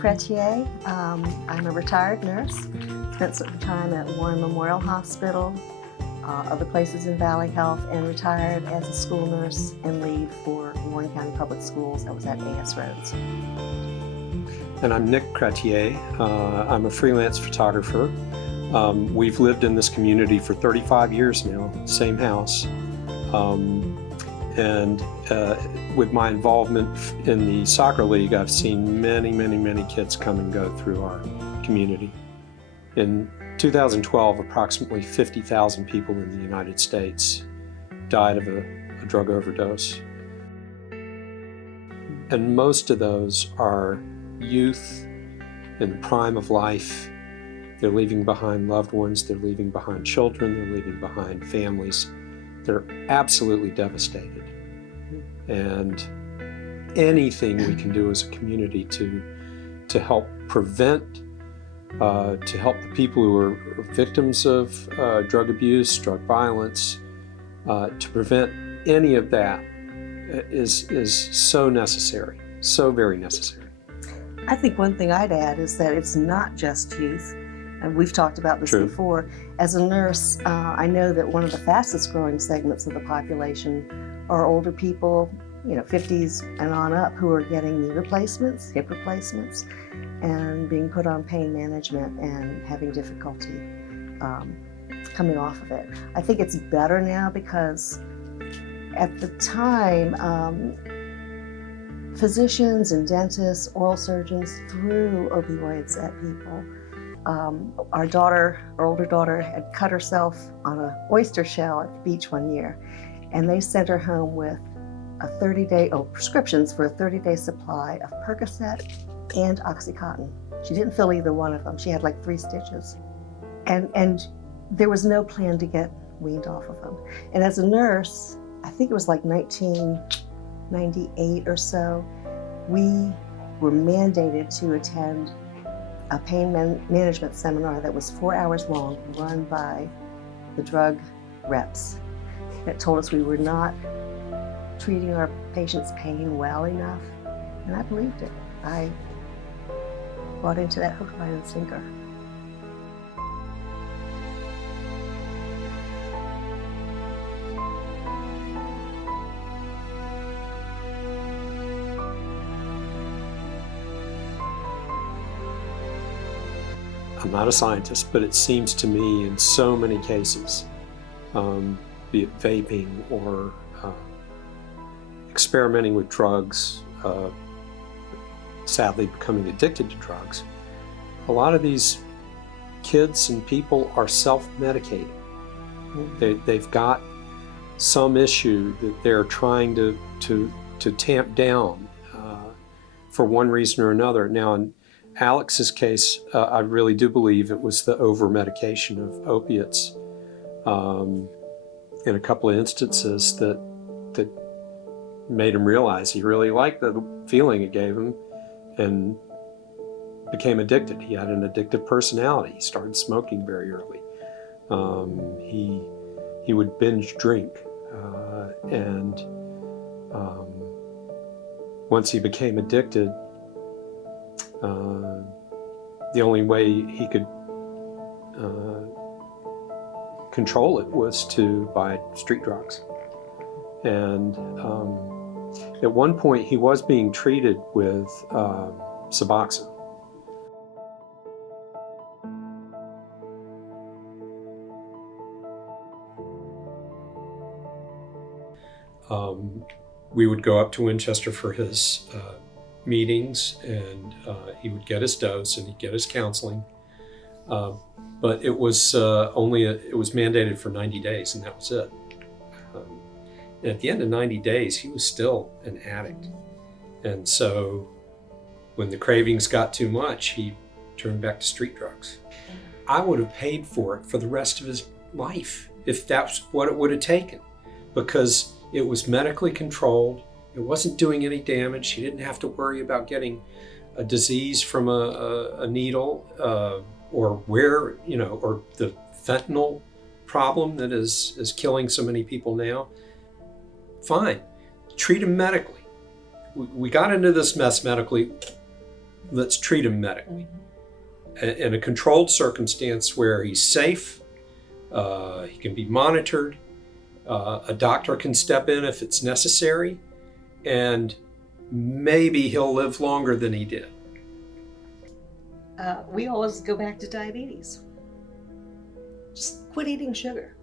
Chrétien. I'm a retired nurse. Spent some time at Warren Memorial Hospital, other places in Valley Health, and retired as a school nurse and lead for Warren County Public Schools. I was at A.S. Rhodes. And I'm Nick Chrétien. I'm a freelance photographer. We've lived in this community for 35 years now, same house. With my involvement in the soccer league, I've seen many kids come and go through our community. In 2012, approximately 50,000 people in the United States died of a drug overdose. And most of those are youth in the prime of life. They're leaving behind loved ones, they're leaving behind children, they're leaving behind families. They're absolutely devastated. And anything we can do as a community to help prevent, to help the people who are victims of drug abuse, drug violence, to prevent any of that is so necessary, so very necessary. I think one thing I'd add is that it's not just youth. And we've talked about this True. before. As a nurse, I know that one of the fastest growing segments of the population are older people, 50s and on up, who are getting knee replacements, hip replacements, and being put on pain management and having difficulty coming off of it. I think it's better now because at the time, physicians and dentists, oral surgeons threw opioids at people. Our older daughter had cut herself on an oyster shell at the beach one year, and they sent her home with prescriptions for a 30-day supply of Percocet and Oxycontin. She didn't fill either one of them. She had like 3 stitches. And there was no plan to get weaned off of them. And as a nurse, I think it was like 1998 or so, we were mandated to attend a pain management seminar that was 4 hours long, run by the drug reps, that told us we were not treating our patients' pain well enough. And I believed it. I bought into that hook, line, and sinker. I'm not a scientist, but it seems to me in so many cases, be it vaping or experimenting with drugs, sadly becoming addicted to drugs, a lot of these kids and people are self-medicating. They've got some issue that they're trying to tamp down for one reason or another. Now, in Alex's case, I really do believe it was the over-medication of opiates in a couple of instances that made him realize he really liked the feeling it gave him and became addicted. He had an addictive personality. He started smoking very early. He would binge drink, and once he became addicted, the only way he could control it was to buy street drugs. And at one point he was being treated with Suboxone. We would go up to Winchester for his meetings, and he would get his dose and he'd get his counseling. But it was it was mandated for 90 days, and that was it. And at the end of 90 days, he was still an addict. And so when the cravings got too much, he turned back to street drugs. I would have paid for it for the rest of his life if that's what it would have taken, because it was medically controlled. It wasn't doing any damage. He didn't have to worry about getting a disease from a needle, or or the fentanyl problem that is killing so many people now. Fine, treat him medically. We got into this mess medically. let's treat him medically. In a controlled circumstance where he's safe, he can be monitored, a doctor can step in if it's necessary, and maybe he'll live longer than he did. We always go back to diabetes. Just quit eating sugar.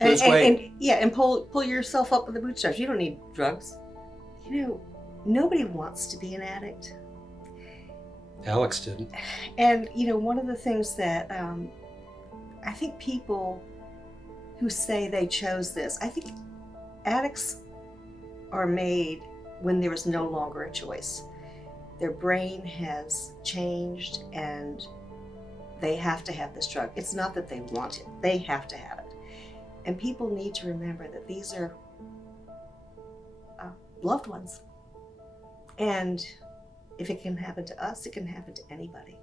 and pull yourself up with the bootstraps. You don't need drugs. You know, nobody wants to be an addict. Alex didn't. And you know, one of the things that I think people who say they chose this, I think addicts are made when there is no longer a choice. Their brain has changed and they have to have this drug. It's not that they want it, they have to have it. And people need to remember that these are loved ones. And if it can happen to us, it can happen to anybody.